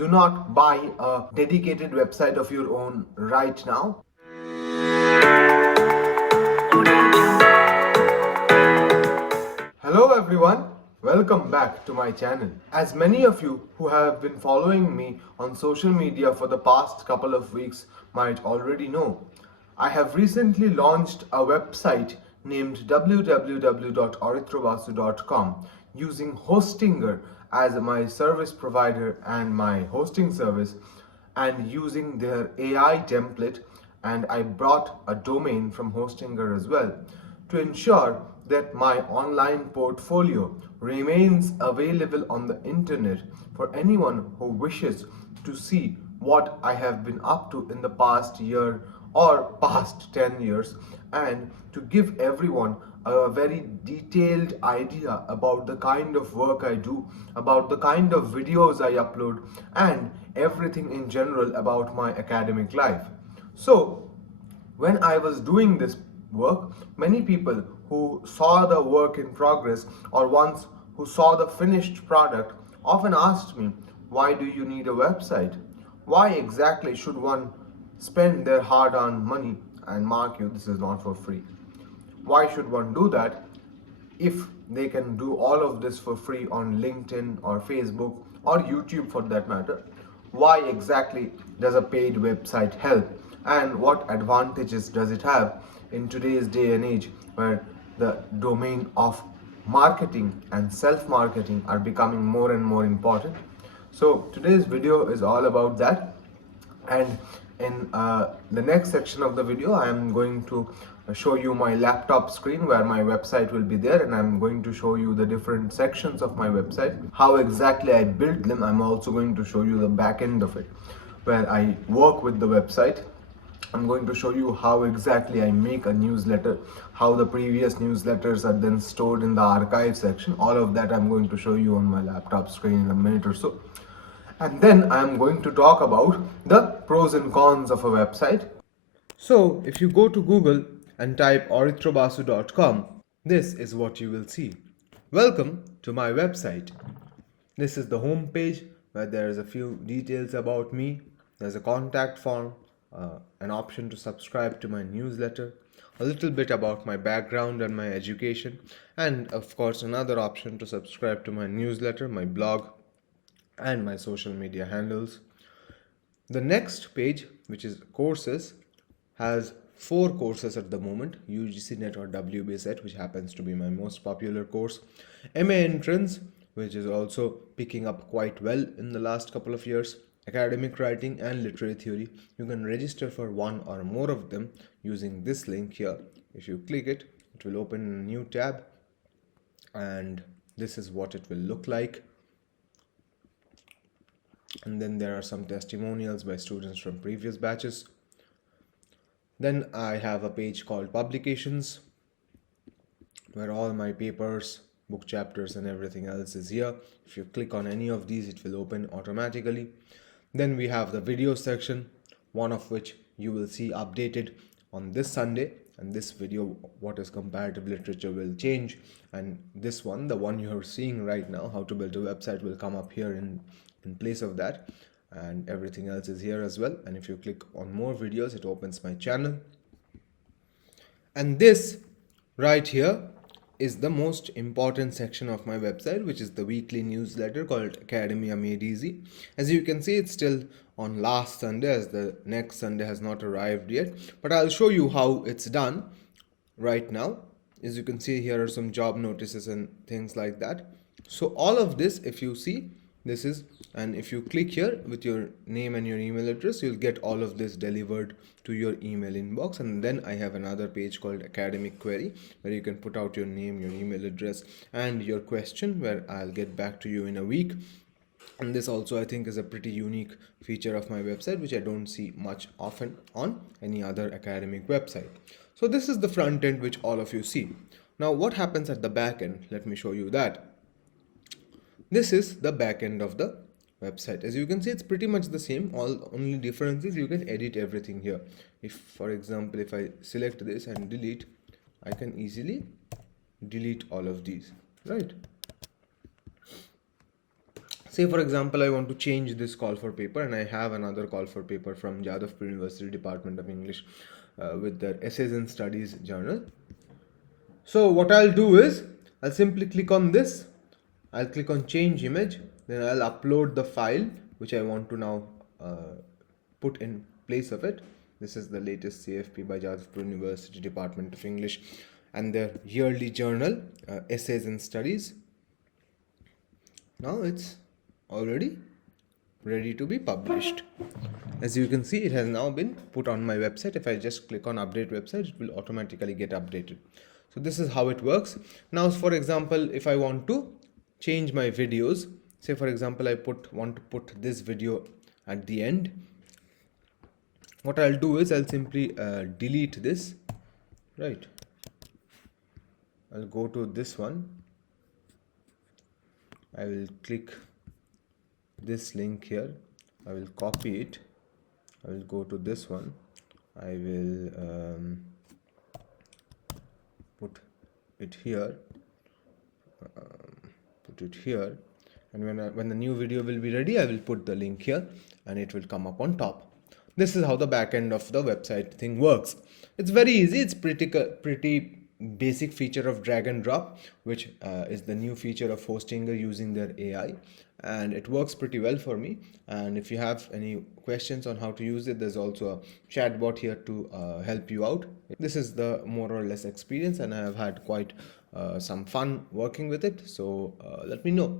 Do not buy a dedicated website of your own right now. Hello everyone, welcome back to my channel. As many of you who have been following me on social media for the past couple of weeks might already know, I have recently launched a website named www.aritrabasu.com using Hostinger as my service provider and my hosting service, and using their AI template, and I brought a domain from Hostinger as well to ensure that my online portfolio remains available on the internet for anyone who wishes to see what I have been up to in the past year or past 10 years, and to give everyone a very detailed idea about the kind of work I do, about the kind of videos I upload, and everything in general about my academic life. So, when I was doing this work, many people who saw the work in progress or once who saw the finished product often asked me, why do you need a website? Why exactly should one spend their hard earned money? And mark you, this is not for free. Why should one do that if they can do all of this for free on LinkedIn or Facebook or YouTube for that matter? Why exactly does a paid website help, and what advantages does it have in today's day and age where the domain of marketing and self-marketing are becoming more and more important? So today's video is all about that, and in the next section of the video I am going to show you my laptop screen where my website will be there, and I'm going to show you the different sections of my website, how exactly I built them. I'm also going to show you the back end of it where I work with the website. I'm going to show you how exactly I make a newsletter, how the previous newsletters are then stored in the archive section. All of that I'm going to show you on my laptop screen in a minute or so. And then I'm going to talk about the pros and cons of a website. So if you go to Google and type aritrabasu.com, this is what you will see. Welcome to my website. This is the home page where there is a few details about me. There's a contact form, an option to subscribe to my newsletter, a little bit about my background and my education, and of course another option to subscribe to my newsletter, my blog, and my social media handles. The next page, which is courses, has 4 courses at the moment: UGC NET or WB Set, which happens to be my most popular course; MA Entrance, which is also picking up quite well in the last couple of years; academic writing; and literary theory. You can register for one or more of them using this link here. If you click it, it will open a new tab, and this is what it will look like. And then there are some testimonials by students from previous batches. Then I have a page called publications where all my papers, book chapters, and everything else is here. If you click on any of these, it will open automatically. Then we have the video section, one of which you will see updated on this Sunday, and this video, what is comparative literature, will change, and this one, the one you're seeing right now, how to build a website, will come up here in place of that, and everything else is here as well. And if you click on more videos, it opens my channel. And this right here is the most important section of my website, which is the weekly newsletter called Academia Made Easy. As you can see, it's still on last Sunday, as the next Sunday has not arrived yet, but I'll show you how it's done right now. As you can see, here are some job notices and things like that. So all of this, if you see, this is, and if you click here with your name and your email address, you'll get all of this delivered to your email inbox. And then I have another page called academic query, where you can put out your name, your email address, and your question, where I'll get back to you in a week. And this also, I think, is a pretty unique feature of my website, which I don't see much often on any other academic website. So this is the front end, which all of you see. Now what happens at the back end? Let me show you that. This is the back end of the website. As you can see, it's pretty much the same. Only difference is you can edit everything here. If, for example, if I select this and delete, I can easily delete all of these, right? Say for example, I want to change this call for paper, and I have another call for paper from Jadavpur University Department of English with their Essays and Studies journal. So what I'll do is I'll simply click on this. I'll click on change image, then I'll upload the file which I want to now put in place of it. This is the latest CFP by Jadavpur University Department of English and their yearly journal, Essays and Studies. Now it's already ready to be published. As you can see, it has now been put on my website. If I just click on update website, it will automatically get updated. So this is how it works. Now, for example, if I want to change my videos, say for example, I want to put this video at the end. What I'll do is I'll simply delete this, right? I'll go to this one. I will click this link here. I will copy it. I will go to this one. I will put it here. And when the new video will be ready, I will put the link here and it will come up on top. This is how the back end of the website thing works. It's very easy. It's pretty basic feature of drag and drop, which is the new feature of Hostinger using their AI, and it works pretty well for me. And if you have any questions on how to use it, there's also a chatbot here to help you out. This is the more or less experience, and I have had quite some fun working with it, so let me know.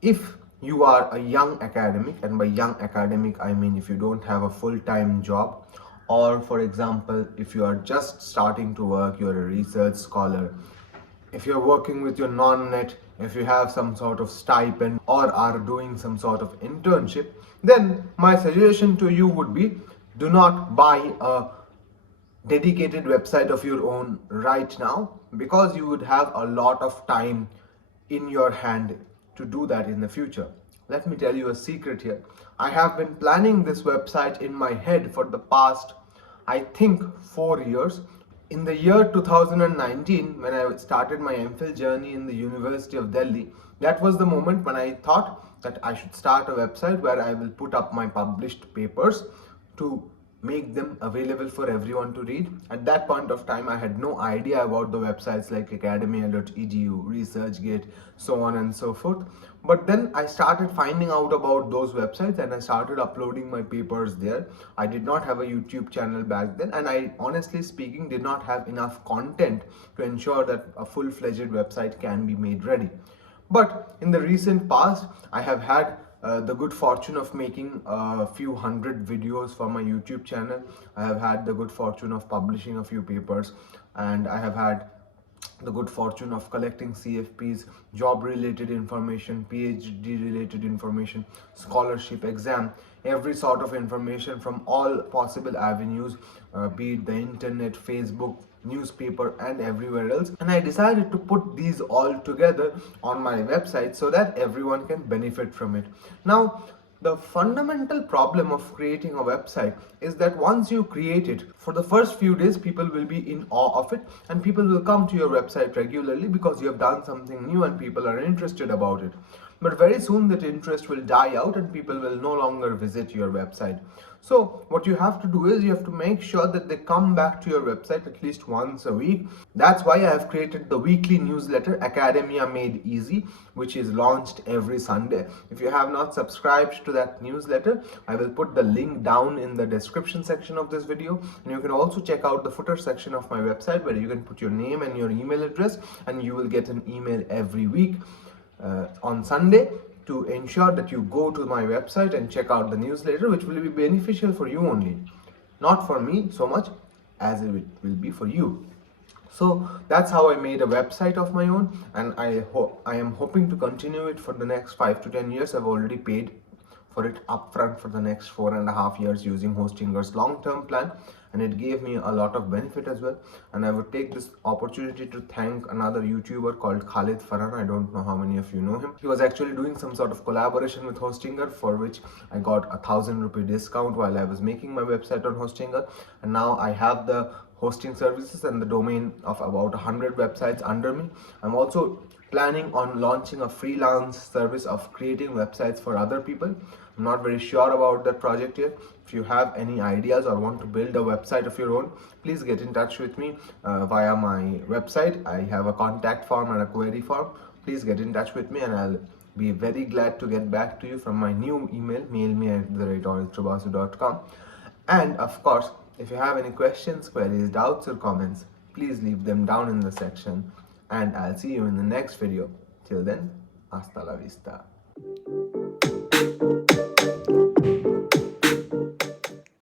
If you are a young academic, and by young academic I mean if you don't have a full-time job, or for example if you are just starting to work, you're a research scholar, if you're working with your non-net, if you have some sort of stipend or are doing some sort of internship, then my suggestion to you would be, do not buy a dedicated website of your own right now, because you would have a lot of time in your hand to do that in the future. Let me tell you a secret here. I have been planning this website in my head for the past, I think, 4 years. In the year 2019, when I started my MPhil journey in the University of Delhi, that was the moment when I thought that I should start a website where I will put up my published papers to make them available for everyone to read. At that point of time, I had no idea about the websites like academia.edu, ResearchGate, so on and so forth. But then I started finding out about those websites and I started uploading my papers there. I did not have a YouTube channel back then, and I, honestly speaking, did not have enough content to ensure that a full-fledged website can be made ready. But in the recent past, I have had the good fortune of making a few hundred videos for my YouTube channel. I have had the good fortune of publishing a few papers, and I have had the good fortune of collecting CFPs, job related information, PhD related information, scholarship, exam, every sort of information from all possible avenues, be it the internet, Facebook, newspaper and everywhere else. And I decided to put these all together on my website so that everyone can benefit from it. Now, the fundamental problem of creating a website is that once you create it, for the first few days people will be in awe of it, and people will come to your website regularly because you have done something new and people are interested about it. But very soon that interest will die out and people will no longer visit your website. So what you have to do is you have to make sure that they come back to your website at least once a week. That's why I have created the weekly newsletter Academia Made Easy, which is launched every Sunday. If you have not subscribed to that newsletter, I will put the link down in the description section of this video, and you can also check out the footer section of my website where you can put your name and your email address, and you will get an email every week on Sunday to ensure that you go to my website and check out the newsletter, which will be beneficial for you only, not for me so much as it will be for you. So that's how I made a website of my own, and I am hoping to continue it for the next 5 to 10 years. I've already paid for it upfront for the next 4.5 years using Hostinger's long-term plan, and it gave me a lot of benefit as well. And I would take this opportunity to thank another YouTuber called Khalid Farhan. I don't know how many of you know him. He was actually doing some sort of collaboration with Hostinger, for which I got a 1,000 rupee discount while I was making my website on Hostinger, and now I have the hosting services and the domain of about 100 websites under me. I'm also planning on launching a freelance service of creating websites for other people. I'm not very sure about that project yet. If you have any ideas or want to build a website of your own, please get in touch with me via my website. I have a contact form and a query form. Please get in touch with me and I'll be very glad to get back to you from my new email, mailme@aritrabasu.com. And of course, if you have any questions, queries, doubts, or comments, please leave them down in the section. And I'll see you in the next video. Till then, hasta la vista.